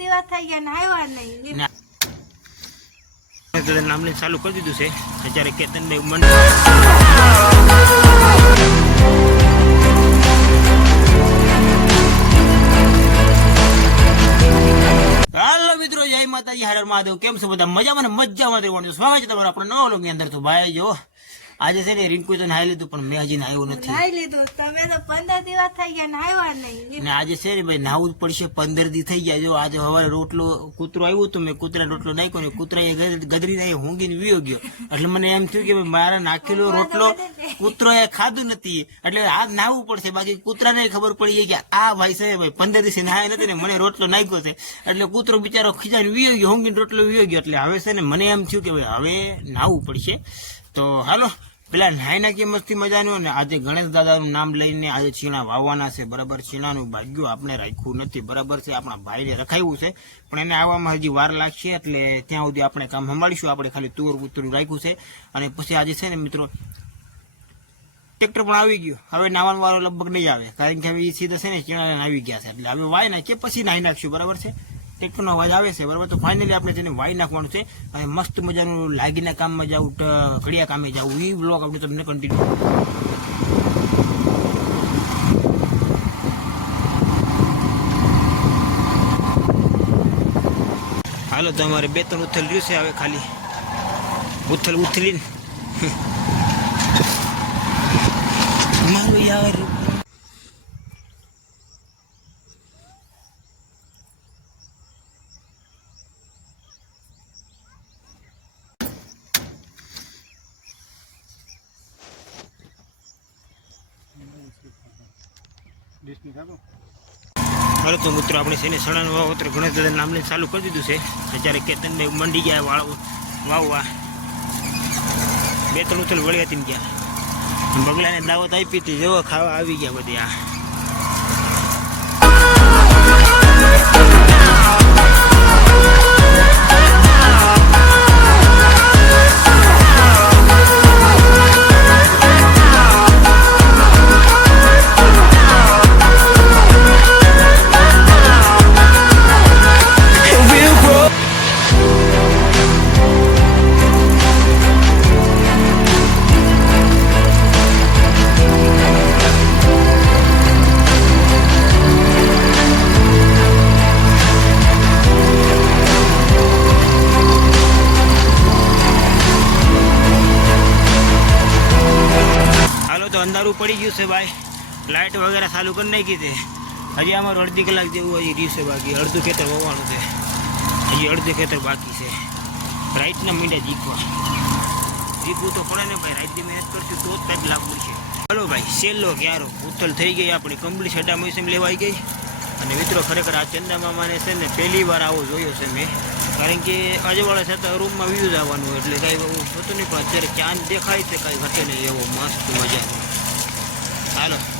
દિવસ થઈ ગયા ને આવ્યા નહીં. નામ લઈને ચાલુ કરી દીધું છે. અત્યારે કેતનભાઈ જય માતાજી, હર મહાદેવ. કેમ છો બધા? મજામાં મજામાં રહેવાનું સ્વાગત છે તમારું આપણે નવા અંદર. તો ભાઈ, જો આજે છે ને રિંકુ તો નાહી લીધું પણ મેં હજી નાહ્યું નથી. નાઈ લીધું? તમે તો પંદર દિવસ થઈ ગયા ને નહીં. ને આજે છે ને ભાઈ નાહવું જ પડશે પંદર દી થઈ ગયા. જો આજે સવારે રોટલો કૂતરો આવ્યું હતું મેં કૂતરા રોટલો નાખ્યો ને કૂતરા ગદરી નાખી ઊંઘીને વીયો ગયો. એટલે મને એમ થયું કે ભાઈ મારા નાખેલો રોટલો કૂતરો એ ખાધું નથી. એટલે આ નાહવું પડશે. બાકી કૂતરાને ખબર પડી ગઈ કે આ ભાઈ છે ભાઈ પંદર દિવસે નાહ્યા નથી ને મને રોટલો નાખ્યો છે. એટલે કૂતરો બિચારો ખીજાઈને વીયો ગયો ઊંઘીને રોટલો વીયો ગયો. એટલે હવે છે ને મને એમ થયું કે ભાઈ હવે નાહવું પડશે. તો હાલો, પેલા નાયના કે મસ્તી મજાનું ને, આજે ગણેશ દાદાનું નામ લઈને આજે છીણા વાવવાના છે. બરાબર છીણાનું ભાગ્યું આપણે રાખ્યું નથી. બરાબર છે, આપણા ભાઈને રખાયું છે. પણ એને આવવામાં હજી વાર લાગશે, એટલે ત્યાં સુધી આપણે કામ સંભાળીશું. આપણે ખાલી તુવર ઉતરું રાખ્યું છે. અને પછી આજે છે ને, મિત્રો, ટ્રેક્ટર પણ આવી ગયું. હવે નાવાનું વાળો લગભગ નહીં આવે. કારણ કે હવે એ સીધા છે ને ચીણા આવી ગયા છે. એટલે હવે વાય નાખીએ પછી નાહી નાખશું. બરાબર છે? ટ્રેક્ટરનો અવાજ આવે છે, બરાબર? તો ફાઇનલી આપણે તેને વાઈ નાખવાનું છે, અને મસ્ત મજાનું લાગીના કામમાં જવું ઘડિયા કામે જવું એ બ્લોગ આપણે તમને કન્ટિન્યુ હાલો, તો અમારે બે ત્રણ ઉથલ રહ્યું છે હવે ખાલી. ઉથલ ઉથલીને મારું યાર હાલો તો મિત્રો, આપણે છે ને સણાનું વાવતર ઘણા દાદા નામ લઈને ચાલુ કરી દીધું છે. અત્યારે કેતનભાઈ મંડી ગયા વાળો વાવવા, બે ત્રણ ઉથલ વળી હતી ને ગયા બગલાને દાવત આપી હતી, જેવો ખાવા આવી ગયા બધી આ. પડી ગયું છે ભાઈ. લાઇટ વગેરે ચાલુ કરી નાખી છે. હજી અમારું અડધી કલાક જેવું હજી રહ્યું છે બાકી. અડધું ખેતર વવાણું છે. હજી અડધું ખેતર બાકી છે. રાઈટના મીંડે જીખવા. જીખવું તો પડે ને ભાઈ. રાઈટની મહેનત કરશું તો જ કંઈક લાભ છે ચાલો ભાઈ, છેલ્લો ક્યારો. ઉથલ થઈ ગઈ આપણી. કંપની છડા મોસમ લેવાઈ ગઈ. અને મિત્રો, ખરેખર આ ચંદા મામાને છે ને પહેલી વાર આવો જોયો છે મેં. કારણ કે અજવાળા છતાં રૂમમાં વ્યૂઝ આવવાનું એટલે કાંઈ એવું થતું નહીં. પણ અત્યારે ચાંદ દેખાય છે, કાંઈ ઘટે નહીં એવો મસ્ત મજાનો. હાલો